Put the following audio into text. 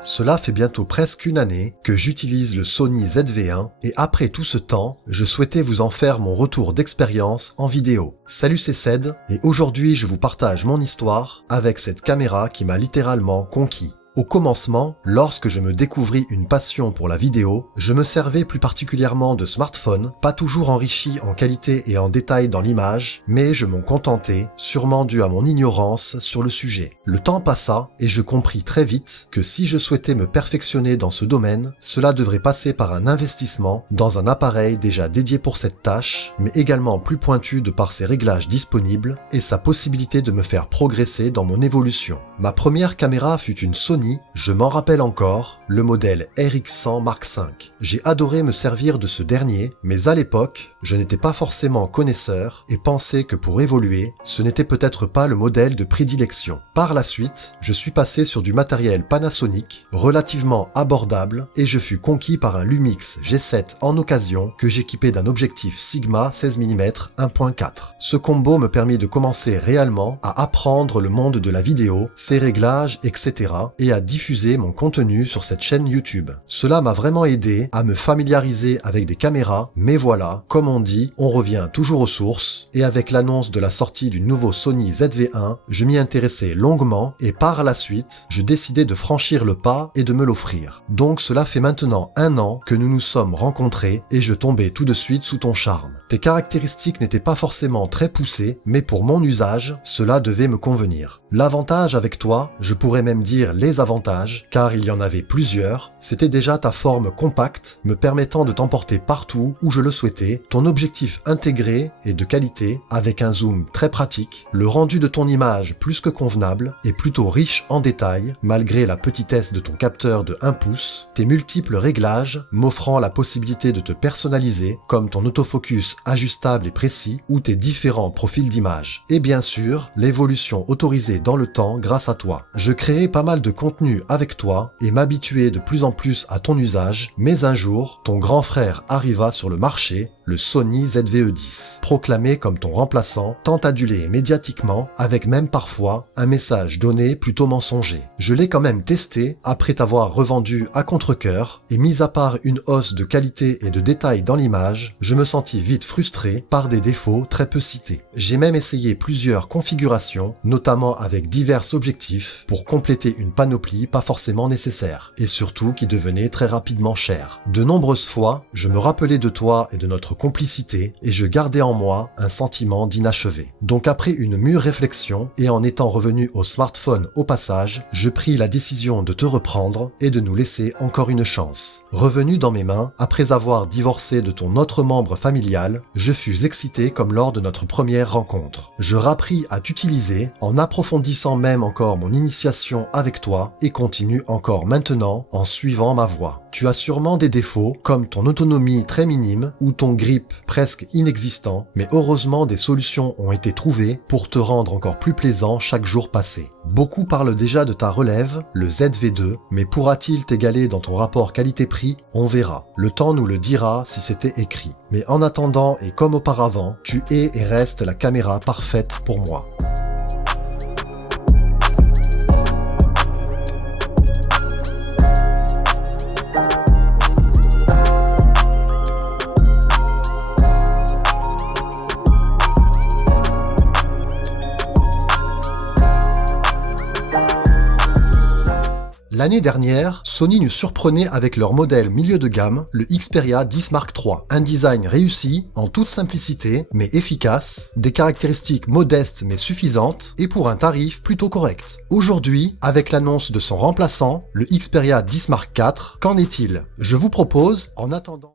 Cela fait bientôt presque une année que j'utilise le Sony ZV-1 et après tout ce temps, je souhaitais vous en faire mon retour d'expérience en vidéo. Salut, c'est Ced et aujourd'hui je vous partage mon histoire avec cette caméra qui m'a littéralement conquis. Au commencement, lorsque je me découvris une passion pour la vidéo, je me servais plus particulièrement de smartphones, pas toujours enrichis en qualité et en détail dans l'image, mais je m'en contentais, sûrement dû à mon ignorance sur le sujet. Le temps passa et je compris très vite que si je souhaitais me perfectionner dans ce domaine, cela devrait passer par un investissement dans un appareil déjà dédié pour cette tâche, mais également plus pointu de par ses réglages disponibles et sa possibilité de me faire progresser dans mon évolution. Ma première caméra fut une Sony, je m'en rappelle encore, le modèle RX100 Mark V. J'ai adoré me servir de ce dernier, mais à l'époque, je n'étais pas forcément connaisseur et pensais que pour évoluer, ce n'était peut-être pas le modèle de prédilection. Par la suite, je suis passé sur du matériel Panasonic, relativement abordable, et je fus conquis par un Lumix G7 en occasion que j'équipais d'un objectif Sigma 16 mm 1.4. Ce combo me permit de commencer réellement à apprendre le monde de la vidéo, ses réglages, etc. et à diffuser mon contenu sur cette chaîne YouTube. Cela m'a vraiment aidé à me familiariser avec des caméras, mais voilà, comme on dit, on revient toujours aux sources, et avec l'annonce de la sortie du nouveau Sony ZV-1, je m'y intéressais longuement, et par la suite, je décidai de franchir le pas et de me l'offrir. Donc cela fait maintenant 1 an que nous nous sommes rencontrés, et je tombais tout de suite sous ton charme. Tes caractéristiques n'étaient pas forcément très poussées, mais pour mon usage, cela devait me convenir. L'avantage avec toi, je pourrais même dire les avantages, car il y en avait plusieurs, c'était déjà ta forme compacte, me permettant de t'emporter partout où je le souhaitais, ton objectif intégré et de qualité, avec un zoom très pratique, le rendu de ton image plus que convenable et plutôt riche en détails, malgré la petitesse de ton capteur de 1 pouce, tes multiples réglages m'offrant la possibilité de te personnaliser, comme ton autofocus ajustable et précis, ou tes différents profils d'image. Et bien sûr, l'évolution autorisée dans le temps grâce à toi. Je créais pas mal de contenu avec toi et m'habituais de plus en plus à ton usage, mais un jour, ton grand frère arriva sur le marché, le Sony ZV-E10, proclamé comme ton remplaçant, tant adulé médiatiquement, avec même parfois un message donné plutôt mensonger. Je l'ai quand même testé après t'avoir revendu à contre-cœur, et mis à part une hausse de qualité et de détails dans l'image, je me sentis vite frustré par des défauts très peu cités. J'ai même essayé plusieurs configurations, notamment avec divers objectifs, pour compléter une panoplie pas forcément nécessaire, et surtout qui devenait très rapidement chère. De nombreuses fois, je me rappelais de toi et de notre complicité, et je gardais en moi un sentiment d'inachevé. Donc après une mûre réflexion, et en étant revenu au smartphone au passage, je pris la décision de te reprendre et de nous laisser encore une chance. Revenu dans mes mains, après avoir divorcé de ton autre membre familial, je fus excité comme lors de notre première rencontre. Je rappris à t'utiliser, en approfondissant même encore mon initiation avec toi, et continue encore maintenant en suivant ma voie. Tu as sûrement des défauts, comme ton autonomie très minime ou ton grip presque inexistant, mais heureusement des solutions ont été trouvées pour te rendre encore plus plaisant chaque jour passé. Beaucoup parlent déjà de ta relève, le ZV-2, mais pourra-t-il t'égaler dans ton rapport qualité-prix? On verra. Le temps nous le dira si c'était écrit. Mais en attendant et comme auparavant, tu es et restes la caméra parfaite pour moi. L'année dernière, Sony nous surprenait avec leur modèle milieu de gamme, le Xperia 10 Mark III. Un design réussi, en toute simplicité, mais efficace, des caractéristiques modestes mais suffisantes, et pour un tarif plutôt correct. Aujourd'hui, avec l'annonce de son remplaçant, le Xperia 10 Mark IV, qu'en est-il? Je vous propose, en attendant...